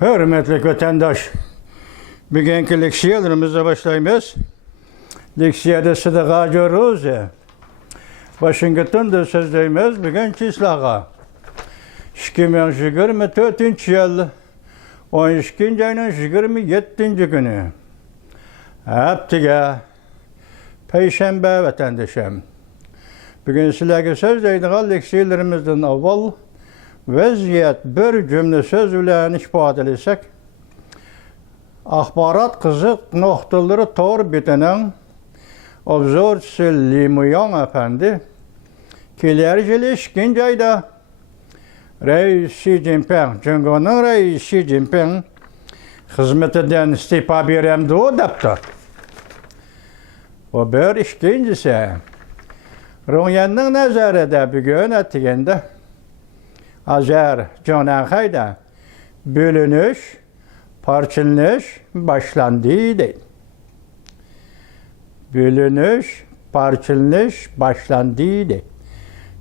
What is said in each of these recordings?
Hürmetli vatandaş, bugünkü leksiyalarımıza başlayımız. Leksiyada sıdığa görürüz ya. Washington'da sözleyimiz bugünkü islaha. 2024 yıl 12. ayının 27. günü. Haftaga Perşembe vatandaşım. Bugün sizlerge sözleydiğin leksiyalarımızdan avval vaziyet bir cümle söz bilen ispat etsek, ahbarat kızık noktaları tor bitenen obzorcusu Limuyan Efendi, kilercili 2. ayda Reis Xi Jinping, Cumhurbaşkanı Reis Xi Jinping hizmetinden istifa beremdi o depti. O bir ikincisi, Ruhyan'ın nazarında bugün etigende Azer Canakhay'da bölünüş, parçalanış başlandıydı. Bölünüş, parçalanış başlandıydı.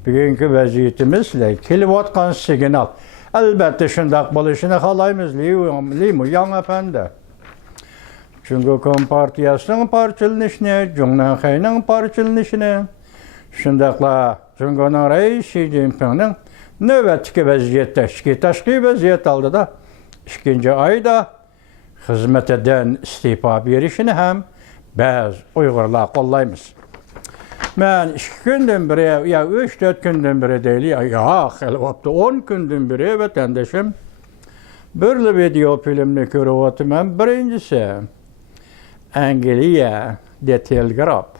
Bugünkü vaziyetimizle kilovatkan signal. Elbette şundak buluşunu halayımız Limuyan Efendi. Çünkü Kompartiyasının parçalanışını, Canakhay'ın parçalanışını, şundakla Cumhurbaşkanı Reis Xi Jinping'in növbetki vaziyette, taşkı vaziyet aldı da 2. ayda hizmetinden istifa berişini hem bazı Uygurlar kollayımız. Ben 2 günden beri, ya 3-4 günden beri değil, ya 10 günden beri vatandaşım bir video filmini görüyordum. Birincisi Angliya The Telegraph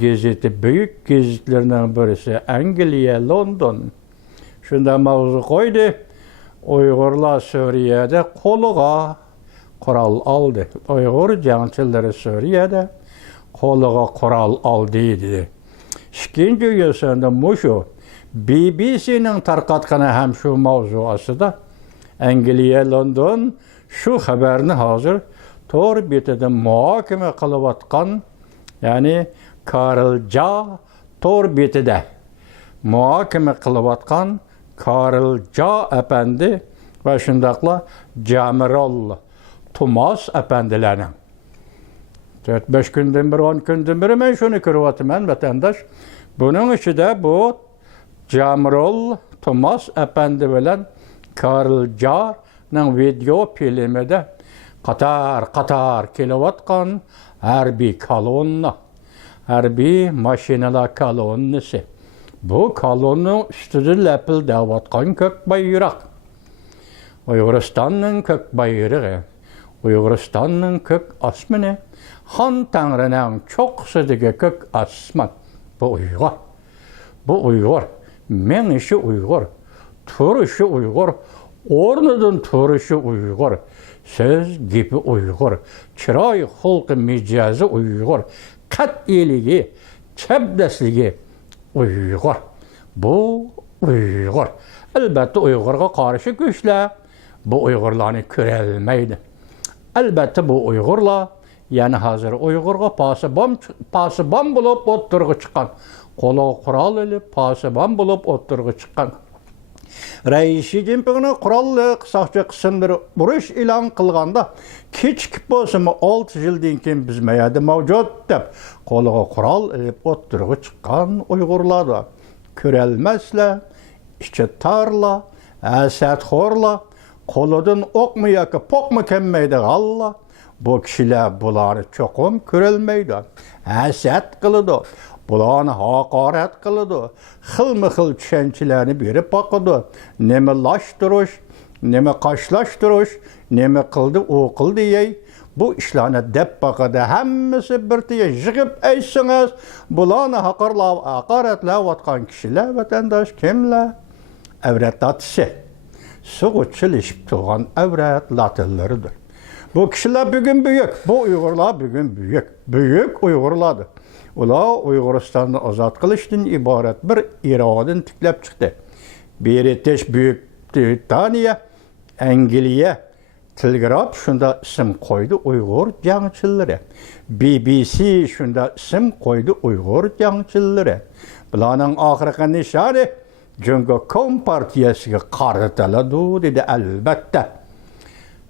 gazeti, büyük gazetelerinden birisi Angliya, London. Şunda mavzu koydu, Uygurlar Suriye'de koluğa kural aldı. Uygur cangçıları Suriye'de koluğa kural aldı dedi. 2. yıl sonunda Muşu, BBC'nin tarqatqanı hem şu mavzu aslında Angliya, London şu haberini hazır tor betide muhakeme kılıvatkan, yani Karılca tor betide muhakeme kılıvatkan Karılca Efendi ve şundakla Camirol Tumas Efendilerinin. 4-5 günden beri, 10 günden beri ben şunu görüyordum vatandaş. Bunun içinde bu Camirol Tumas Efendi bilen Karılca'nın video filminde Qatar kilovatkan harbiy kolonna, harbiy mashinalar kolonnasi. Bu kolonning ustida lapildavatgan ko'k bayroq. Uyg'uristonning ko'k bayrog'i, Uyg'uristonning ko'k osmoni, Xon Tangrining cho'qqisiga ko'k osmon. Bu Uyg'ur. Bu Uyg'ur. Menishi Uyg'ur. Turishi Uyg'ur. O'rnidan turishi Uyg'ur. Söz gibi Uyg'ur, chiroy xulqi mijazi Uyg'ur, qat'iyligi, chabdasligi Uyg'ur. Bu Uyg'ur. Albatta Uyg'urga qarshi kuchlar bu Uyg'urlarni ko'rolmaydi. Albatta bu Uyg'urlar, yani hozir Uyg'urga pasibon bo'lib o'ttirg'i chiqqan, qo'lga qurol ilib pasibon bo'lib o'ttirg'i chiqqan. Reis Xi Jinping'in qurolli qisaqcha qismlari urush e'lon qilganda kechik bo'lsa 6 yildan keyin bizmayadi mavjud deb qo'liga qurol ilib o'ttirg'i chiqqan Uyg'urlar ko'rolmaslar, ichi torlar, hasadxo'rlar, qo'lidan o'qmi yoki po'qmi kelmaydiganlar. Bu kishilar bularni cho'qim ko'rolmaydi, hasad qiladi. Bularni haqorat qiladi, xilma-xil tushunchalarni berib boqadi. Nima lashtirish, nima qashlashtirish, nima qildi, u qildi yey. Bu ishlarni deb boqadi. Hammasi bir tiya yig'ib aytsangiz, bularni haqoratlayotgan kishilar vatandosh kimlar? Avratlatisi. Sug'utchilishib turgan avratlatillaridir. Bu kishilar bugun büyük, bu Uyg'urlar bugun büyük. Büyük Uyg'urlardir. Ular Uyg'uristonni ozod qilishdan iborat bir irodani tiklab chiqdi. British Buyuk Britaniya, Angliya Telegraph shunda ism qo'ydi Uyg'ur jangchilari. BBC shunda ism qo'ydi Uyg'ur jangchilari. Bularning oxirgi nishoni Çünkü Kompartiyasiga qarıtaladu dedi albatta.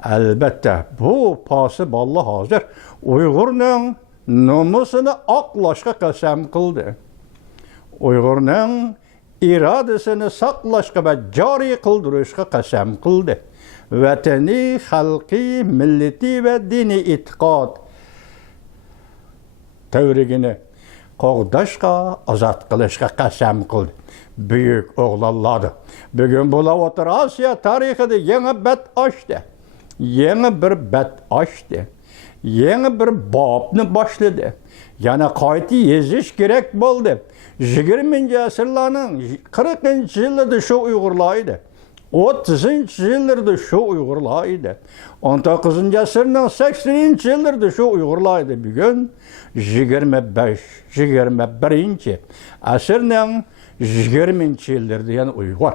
Albatta bu pası balla hazır Uyg'urning nomusini oqlashga qasam qildi. Uyg'urning irodasini saqlashga va joriy qildirishga qasam qildi. Vataniy, xalqiy, millatiy va diniy e'tiqod tavrigini qo'g'dashga, ozod qilishga qasam qildi. Buyuk o'g'lanladi. Bugun bo'lib o'tir Osiyo tarixida yangi bat ochdi. Yangi bir bat ochdi. Yangi bir bobni boshladi. Yana qayta yezish kerak bo'ldi. 20-asrlarning 40-yillarida shu Uyg'urlar edi. 30-yillarda shu Uyg'urlar edi. 19-asrning 80-yillarida shu Uyg'urlar edi. Bugun 21-asrning 20-yillarida yana Uyg'ur.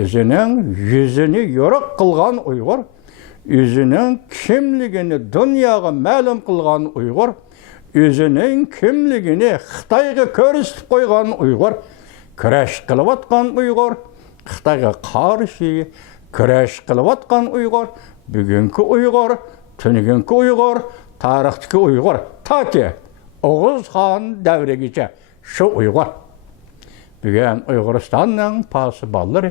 O'zining yuzini yo'riq qilgan Uyg'ur, o'zining kimligini dunyoga ma'lum qilgan Uyg'ur, o'zining kimligini Xitoyga ko'rsatib qo'ygan Uyg'ur, kurash qilayotgan Uyg'ur, Xitoyga qarshi kurash qilayotgan Uyg'ur, bugungi Uyg'ur, tunugungi Uyg'ur, tarixdagi Uyg'ur, toki Oğuzxon davrigacha shu Uyg'ur. Bugun Uyg'uristonning pasibonlari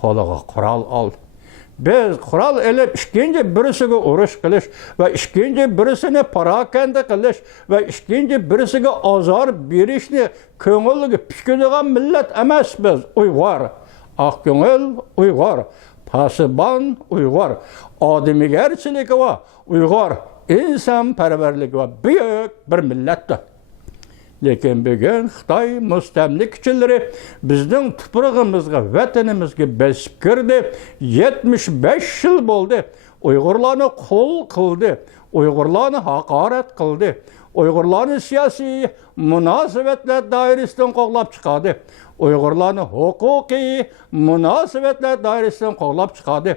qo'liga qurol oldi. Biz qurol elib ikkinchi birisiga urush qilish va ikkinchi birisini parokanda qilish va ikkinchi birisiga azor berishni ko'ngilga pikirgan millat emas biz. Uyg'ur, oqko'ngil Uyg'ur, pasibon Uyg'ur, odamgarchiligi va Uyg'ur insonparvarligi va buyuk bir millatdir. Lekin bugun Xitoy mustamlikchilari bizning tuprog'imizga, vatanimizga bosib kirdi. 75 yil bo'ldi. Uyg'urlarni qul qildi, Uyg'urlarni haqorat qildi, Uyg'urlarni siyosiy munosabatlar doirasidan qo'g'lab chiqadi. Uyg'urlarni huquqiy munosabatlar doirasidan qo'g'lab chiqadi.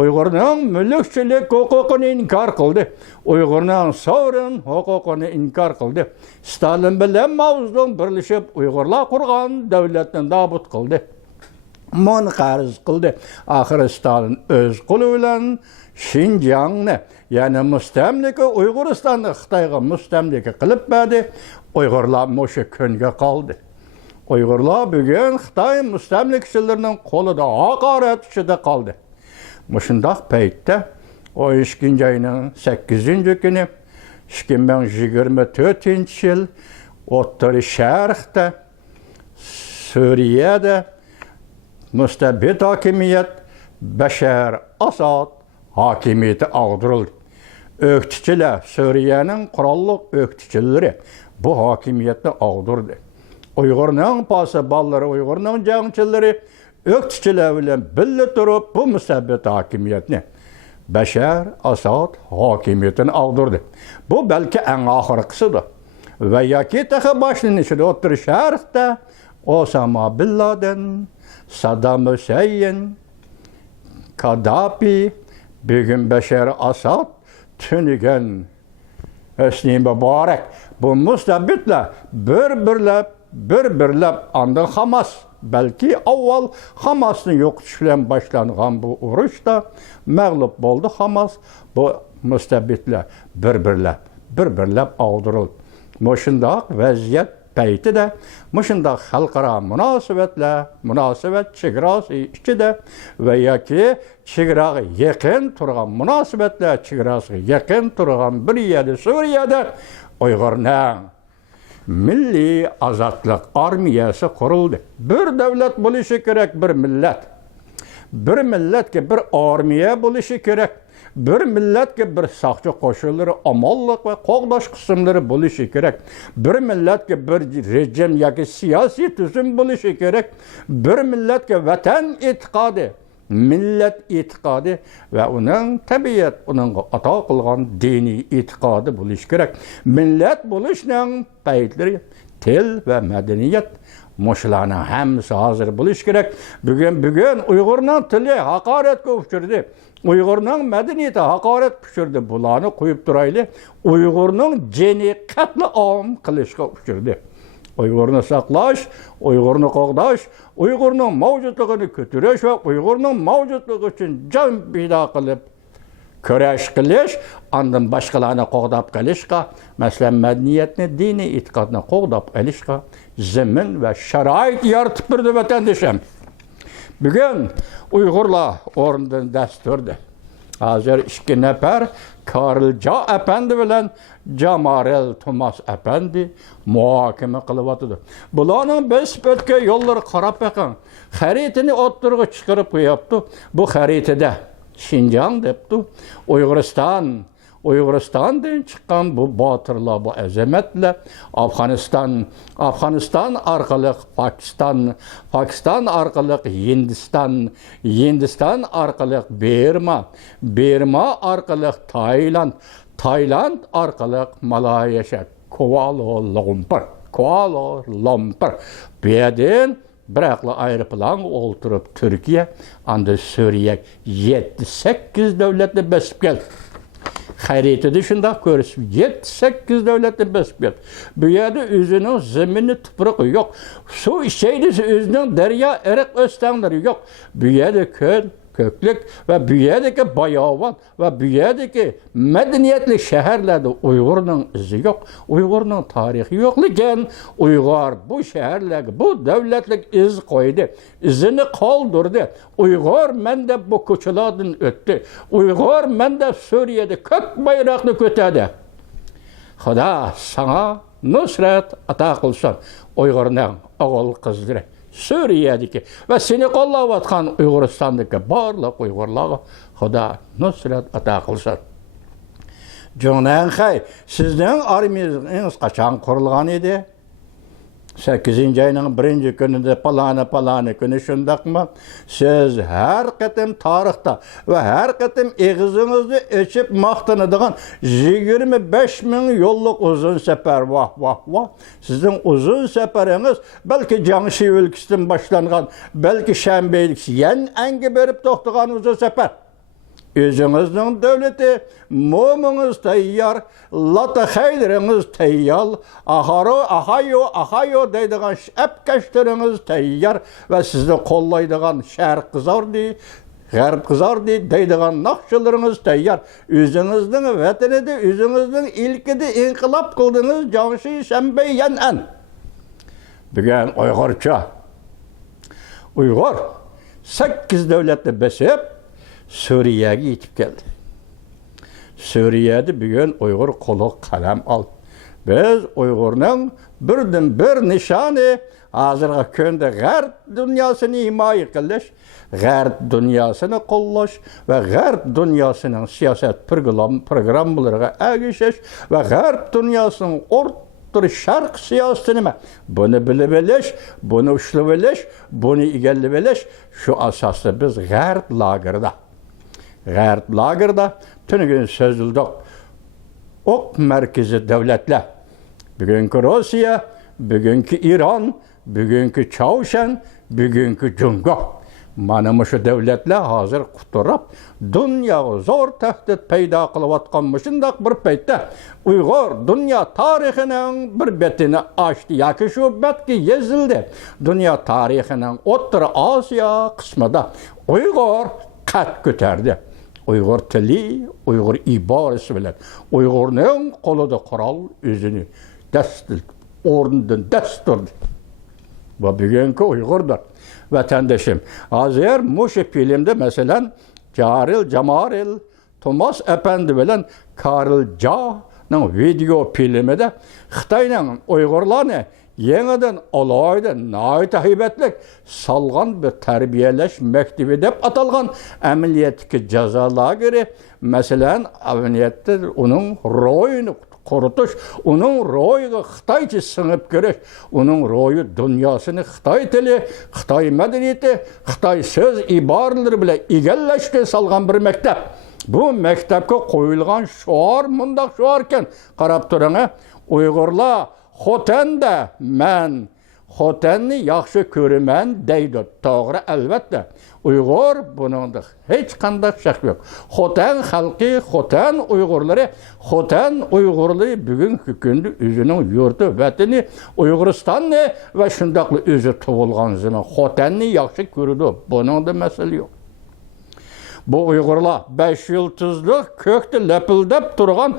Uyg'urning mulkchilik huquqini inkor qildi. Uyg'urning sovrin huquqini inkor qildi. Stalin bilan Mao birlashib Uyg'urlar qurgan davlatni nobud qildi. Munqariz qildi. Oxiri Stalin o'z qo'li bilan Xinjiangni, ya'ni mustamlika Uyg'uristonni Xitoyga mustamlika qilib berdi. Uyg'urlar o'sha kunga qoldi. Uyg'urlar bugun Xitoy mustamlikchilarining qo'lida haqorat ichida qoldi. Mushundaq paytda 12-oyning 8-kuni 2024-yil O'rta Sharqda Suriyada mustabid hokimiyat Bashar Asad hokimiyati ag'dirildi. O'qituvchilar, Suriyaning qurolli o'qituvchilari bu hokimiyatni ag'dirdi. Uyg'urning pasibonlari, Uyg'urning jangchilari o'qituvchilar bilan birga turib bu mustabid hokimiyatni Bashar Asad hokimiyatini ag'dirdi. Bu balki eng oxirgisidir. Va yoki taxa boshlanishida O'rta Sharqda Osama bin Laden, Saddam Hussein, Kaddafi, bugun Bashar Asad tunigan Hosni Muborak bu mustabidlar bir-birlab andın Hamas, belki avval Hamas'ın yo'qotish bilan boshlangan bu urushda mag'lub bo'ldi Hamas. Bu mustabidlar bir-birlab ag'dirildi. Mushundaq vaziyat paytida, mushundaq xalqaro munosabat chegarasi ichida va yoki chegaraga yaqin turgan munosabatlar chegarasiga yaqin turgan bir yerda Suriyada Uyg'urning Milliy ozodlik armiyasi qurildi. Bir davlat bo'lishi kerak, bir millat. Bir millatga bir armiya bo'lishi kerak. Bir millatga bir soqchi qo'shinlari, amonlik va qo'g'dash qismlari bo'lishi kerak. Bir millatga bir rejim yoki siyosiy tuzum bo'lishi kerak. Bir millatga vatan e'tiqodi, millat e'tiqodi va uning tabiat, uning ato qilgan diniy e'tiqodi bo'lishi kerak. Millat bo'lishning paytlari til va madaniyat mushlarning hammasi hozir bo'lishi kerak. Bugun Uyg'urning tili haqoratga uchirdi. Uyg'urning madaniyati haqorat uchirdi. Bularni qo'yib turayli. Uyg'urning jini qatl om qilishga uchirdi. Uygurni saqlash, Uygurni qo'g'dash, Uygurning mavjudligini ko'tarish va Uygurning mavjudligi uchun jon pido qilib kurash qilish, ondan boshqalarni qo'g'dab qilishga, masalan, madaniyatni, diniy e'tiqodni qo'g'dab qilishga zamin va sharoit yaratib berdi vatandoshim. Bugun Uyg'urlar o'rnidan dasturdi. Hozir 2 nafar Karl Ja apandi bilan Jamarel Thomas apandi muhokama qilyapti. Bularning besib o'tgan yo'llari qarab baqing. Xaritani o'ttirga chiqarib qo'yapti. Bu xaritada Şinjan debdi. Uyg'uristondan chiqqan bu botirlar, bu azamatlar Afg'oniston orqali Pokiston orqali Hindiston orqali Berma orqali Tayland orqali Malayziya, Kuala Lumpur. Bu yerdan Bırakla aeroplan oturup Türkiye, anda Suriye 7-8 devletle besip geldi. Haritede dışında görürsün 7-8 devletle besip geldi. Bu yerde özünün zemini tıpırığı yok. Su şeydisi özünün derya erik östenleri yok. Bu yerde köklük ve bu yerdeki bayavan ve bu yerdeki medeniyetli şehirlerde Uygur'un izi yok. Uygur'un tarihi yok. Lakin Uygur bu şehirlerde bu devletlik iz koydu. İzini kaldırdı. Uygur mende bu koçulardan öttü. Uygur mende Suriye'de kök bayraklı kötedi. Xuda sana nusret ata kılsın. Uygur'un oğul kızları. Suriye'deki ve seni kollayatkan Uyguristan'daki barlık Uygurlarga Xuda nusret ata kılsın. Jonan xay, sizden armiyaniz kaçan kurulgan idi? 8. ayının 1. gününde palani günü şundaqmı? Siz her ketim tarihta ve her ketim eğizinizi içip maqtanıdığın 25.000 yolluk uzun sefer vah. Sizin uzun seferiniz belki Canşi ülkesinden başlanğan, belki Şembeylik, yen engi berip toxtuğan uzun sefer. Özünüzün devleti, mumunuz teyyar, lata xeyliriniz teyyal, ahayo deydiğen epkeşleriniz teyyar ve sizi kollaydiğen şerq kızardı, garip kızardı deydiğen nakşılarınız teyyar. Özünüzün vatanida, özünüzün ilkide inkılap kıldınız Canşi Şembey yen. Bugün Uygur 8 devlette besip Suriye'ye yetip geldi. Suriye'de bugün Uygur kolu kalem al. Biz Uygur'un birden bir nişanı hazırga könde Garp dünyasını himaye kılış, Garp dünyasını kollaş ve Garp dünyasının siyaset programlarına erişiş ve Garp dünyasının şark siyasetini bunu bilebiliş, bunu uçlubiliş, bunu igellibiliş. Şu asaslı biz Garp lagerda tünügün sözüldük. Ok merkezi devletler. Bugünkü Rusya, bugünkü İran, bugünkü Çavuşan, bugünkü Cungo. Mana şu devletler hazır kuturab, dünya zor tehdit peyda kılıvatkanmışındak bir peytte. Uygur dünya tarihinin bir betini açtı. Yaki şu betki yazıldı. Dünya tarihinin Orta Asya kısmında Uygur kat göterdi. Uygur tili, Uygur ibaresi bilen. Uygur'un kolu da kural özünü orundan desturdu. Bu bugünkü Uygur'dur. Vatandaşım. Hazır Muşi filmde mesela Jamarel Thomas Efendi bilen Karl Ja'nın video filminde Xitay'nın Uygurlarını yeniden olaydı, nayet haybetlik salgan bir terbiyeleş mektebi dep atalgan emniyetki cezalığa göre mesela emniyette onun royunu kurutuş, onun royu Xitaycı sınıp görüş, onun royu dünyasını Xitay tili, Xitay medeniyeti, Xitay söz ibarları bile igelleşke salgan bir mektep. Bu mektepke koyulgan şuar, mundak şuarken qarab turana Uygurlar Xotende men xotanni yaxshi ko'raman deydi. To'g'ri, albatta. Uyg'ur buningda hech qanday shak yo'q. Xotan xalqi, xotan Uyg'urlari, xotan Uyg'urlari bugungi kunda o'zining yurti, vatani Uyg'uristonni va shundaqli o'zi tug'ilgan zaman xotanni yaxshi ko'radi. Buningda masala yo'q. Bu Uyg'urlar 5 yıldızlıq kökdə ləpildəb durğan,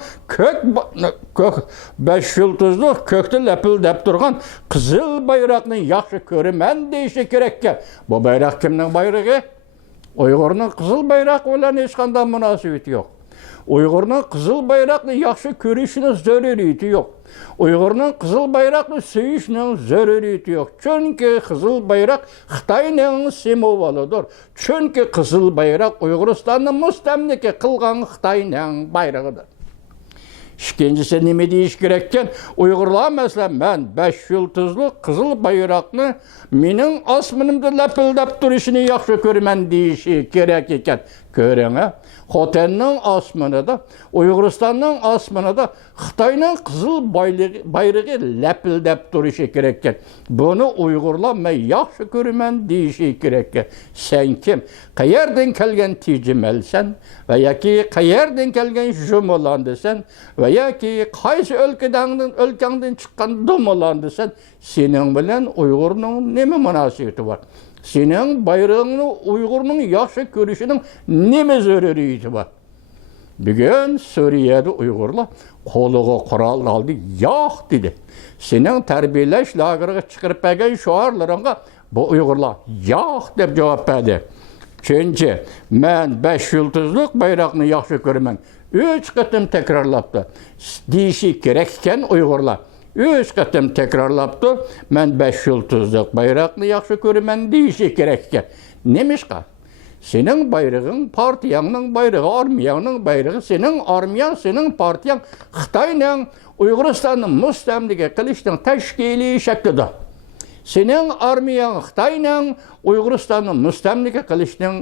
5 yıldızlıq kökdə ləpildəb durğan qızıl bayraqını yaxşı görmən deyişi kerekke. Bu bayraq kimnin bayrağı? Uyg'urning qızıl bayraq bilan hech qanday munosabati yo'q. Uyg'urning qızıl bayraqni yaxshi ko'rishning zaruriyati yo'q. Uyg'urning qızıl bayraqni sevishning zaruriyati yo'q. Chunki qızıl bayraq Xitoyning simvolidir. Chunki qızıl bayraq Uyg'uristonni mustamlika qilgan Xitoyning bayrog'idir. İkincisi nima deyish kerakkan? Uyg'urlar masalan men 5 yıldızlı qızıl bayraqni mening osmonimda lapildab turishini yaxshi ko'raman deyishi kerak ekan. Ko'ring, Xotanning osmonida, Uyg'uristonning osmonida Xitoyning qizil bayrog'i lapildab turishi kerak ekan. Buni Uyg'urlar men yaxshi ko'raman deyishi kerak ekan. Sen kim? Qayerdan kelgan tijimalsan va yoki qayerdan kelgan jumlandisan va yoki qaysi o'lkangdan chiqqan dumolandisan, sening bilan Uyg'urning nima munosabati bor? Sening bayrog'ingni Uyg'urning yaxshi ko'rishining nima zaruriyati bor? Bugun Suriyada Uyg'urlar qo'liga qurol oldi, yo'q dedi. Sening tarbiyalash lageriga chiqarib bergan shuarlaringga bu Uyg'urlar yo'q deb javob berdi. Chunki men 5 yıldızlıq bayraqni yaxshi ko'raman. 3 qatim takrorlabdi. Deyishi kerak ekan Uyg'urlar. 3 qatim takrorlabdi. Men 5 yıldızlıq bayraqni yaxshi ko'raman deyishi kerak ekan. Nemishqa? Sening bayrog'ing, partiyangning bayrog'i, armiyangning bayrog'i, sening armiyang, sening partiyang Xitoyning Uyg'uristonni mustamlika qilishning tashkiliy shaklidir. Sening armiyang Xitoyning Uyg'uristonni mustamlika qilishning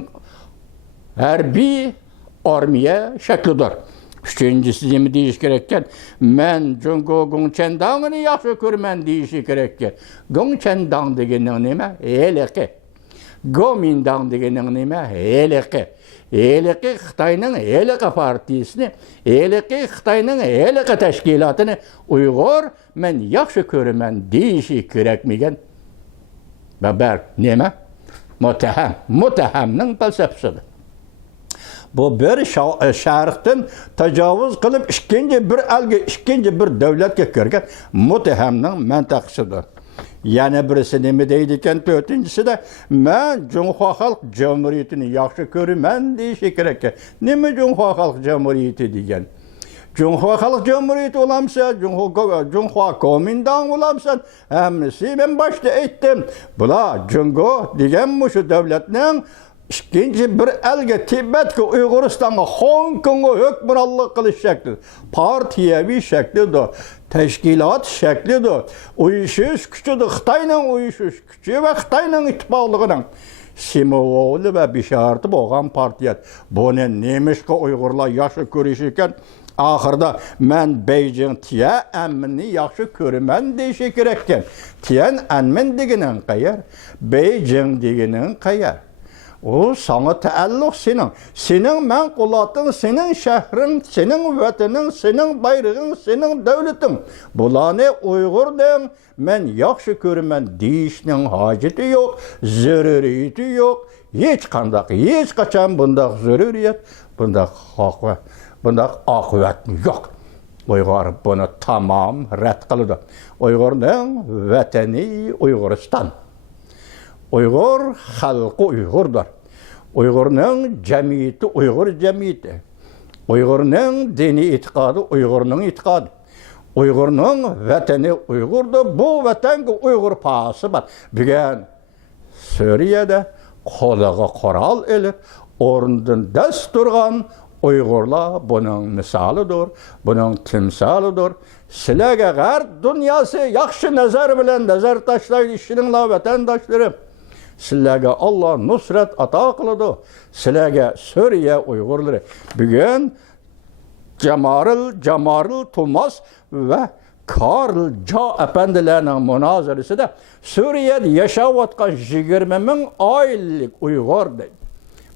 harbiy armiya shaklidir. Üçüncüsü nima deyish kerak ekan? Men Jungo Gongchendangni yaxshi ko'raman deyish kerak ekan. Gongchendang deganing nima? Eliqi. Gomindang deganing nima? Eliqi. Eliqi Xitoyning Eliqi partiyasini, Eliqi Xitoyning Eliqi tashkilotini Uyg'ur men yaxshi ko'raman deyish kerakmigan? Babar nima? Muttahamning falsafasidir. Bu bir sharqdan tajovuz qilib ikkinchi bir elga, ikkinchi bir davlatga kirgan muttahamning mintaqasidir. Yana birisi nima deydi ekan? To'rtinchisida men Junxo Xalq Jamhuriyatini yaxshi ko'raman deyish kerak. Nima Junxo Xalq Jamhuriyati degan? Junxo Xalq Jamhuriyati olamsa, Junxo Komindang olamsa, hammasi men boshda aytdim. Bular Jungo degan shu davlatning ikkinchi bir elga, Tibetga, Uyg'uristonga, Hong Kongga hukmronlik qilish shakli, partiyaviy shaklidir, tashkilot shaklidir, uyushish kuchidir, Xitoyning uyushish kuchi va Xitoyning ittifoqligining simvoli va bisharati bo'lgan partiya. Buni nemishqa Uyg'urlar yaxshi ko'rish ekan. Ahırda men Beijing Tiananmenni yaxshi ko'raman deyish kerak ekan. Tiananmen deganing qayer? Beijing deganing qayer? O sana taalluq sening. Sening manqulating, sening shahring, sening vataning, sening bayrog'ing, sening davlating. Bularni Uyg'urdan men yaxshi ko'raman deyishning hojati yo'q, zaruriyati yo'q. Hech qachon bunday zaruriyat, bunday oqibat yo'q. Uyg'ur buni tamom rad qiladi. Uyg'urning vatani Uyg'uriston. Uyg'ur xalqi Uyg'urdir. Uyg'urning jamiyati Uyg'ur jamiyati. Uyg'urning diniy e'tiqodi Uyg'urning e'tiqodi. Uyg'urning vatani Uyg'urdir. Bu vatanga Uyg'ur pasi bor. Bugun Suriyada qo'liga qurol olib, o'rnidan dast turgan Uyg'urlar buning misolidir, buning timsolidir. Sizlarga g'arb dunyosi yaxshi nazar bilan nazar tashlaydi, ishinglar vatandoshlarim. Sizlarga Allah nusrat ato qiladi. Sizlarga Suriya Uyg'urlari bugun Jamaril Tumas va Karl Ja efendilerinin münazarasında Suriye'de yaşayotgan 20 ming aylık Uyg'ur deydi.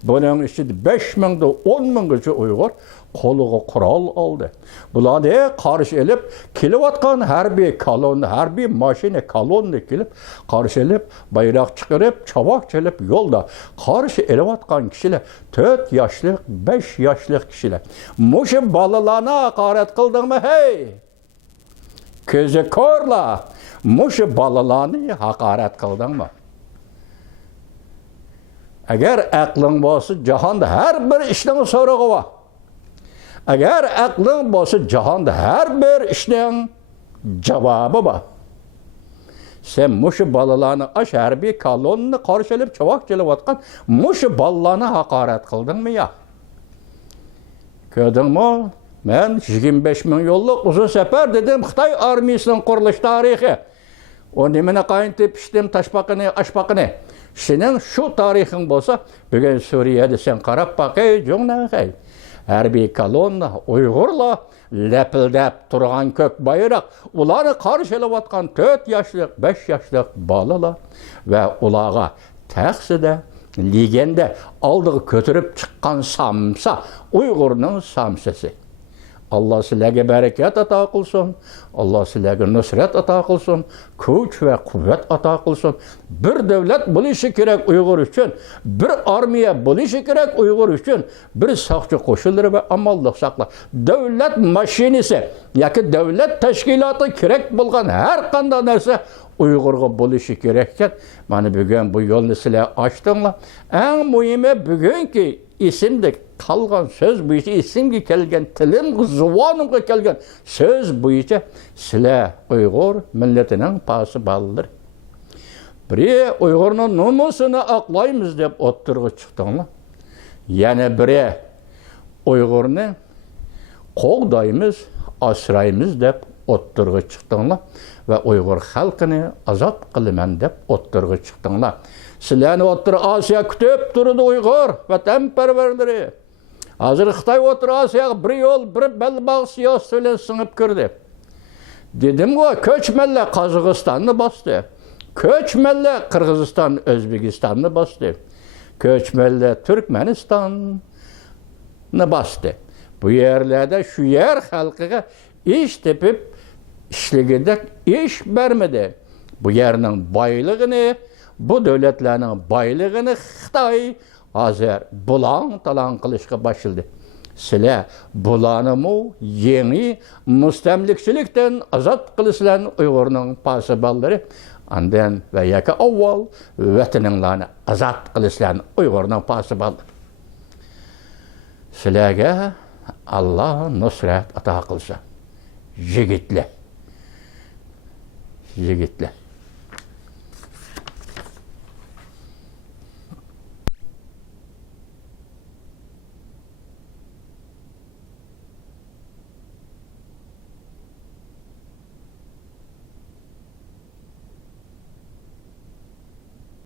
Bunun içinde 5 mingde 10 minggacha Uyg'ur qo'liga qurol oldi. Bularga qarshi elib kelayotgan harbiy kolon, harbiy mashina kolonni kelib qarshi elib bayroq chiqarib, chavoq chelib yo'lda qarshi elayotgan kishilar 4 yoshlik, 5 yoshlik kishilar. Mushu bolalarni haqorat qildingmi, hey? Ko'zi ko'rlar, mushu bolalarni haqorat qildingmi? Agar aqling bo'lsa, jahonda har bir ishning so'rog'i bor. Agar aqling bo'lsa, jahonda har bir ishning javobi bor. Sen mushu bolalarni harbiy kolonni qarshilab chavoq kelayotgan mushu bolalarni haqorat qildingmi yo? Ko'rdingmi? Men 25 ming yo'llik uzun safar dedim Xitoy armiyasining qurilish tarixi. O nimani qayntib pishdim tashpaqini, ashpaqini. Senin şu tarixin bolsa, bugün Suriye'de sen qarab baqay, jo'naqay. Harbiy kolonna, Uyg'urlar lapildab turgan ko'k bayroq, ularni qarshilayotgan 4 yoshlik, 5 yoshlik bolalar va ularga taxsida, legenda oldiga ko'tarib chiqqan samsa, Uyg'urning samsasi. Allah sizlarga barakat ato qilsin. Allah sizlarga nusrat ato qilsin, kuch va quvvat ato qilsin. Bir davlat bo'lishi kerak Uyg'ur uchun, bir armiya bo'lishi kerak Uyg'ur uchun, bir soqchi qo'shinlari va amalliq saqlar. Davlat mashinasi yoki davlat tashkiloti kerak bo'lgan har qanday narsa Uyg'urga bo'lishi kerak ekan. Mana bugun bu yo'lni sizlar ochdinglar. Eng muhimi bugunki isimde kalgan söz bo'yicha isimga kelgan tilim zuvonimga kelgan söz bo'yicha sizlar Uyg'ur millatining pasi bolalar. Biri Uyg'urning nomusini aqlaymiz deb o'ttirg'i chiqdinglar. Yana biri Uyg'urni qo'g'daymiz, asraymiz deb o'ttirg'i chiqdinglar va Uyg'ur xalqini azod qilaman deb o'ttirg'i chiqdinglar. Sizlarni o'ttir Osiyo kutib turdi Uyg'ur vatanparvarlari. Hozir Xitoy o'tir Osiyoga bir yo'l, bir balbog' siyosat bilan singib kirdi. Dedim-ku, ko'chmanlar Qozog'istonni bosdi. Ko'chmanlar Qirg'iziston, O'zbekistonni bosdi. Ko'chmanlar Turkmanistonni bosdi. Bu yerlarda shu yer xalqiga ish tepib ishligida ish bermadi. Bu yerning boyligini, bu davlatlarning boyligini Xitoy hozir bulang-talang qilishga boshladi. Sizlar bularni yangi mustamlikchilikdan azod qilisizlarni Uyg'urning pasiballari, andan va yoki avval vataninglarni azod qilisizlarni Uyg'urning pasiballari. Sizlarga Allah nusrat ato qilsin. Yigitlar.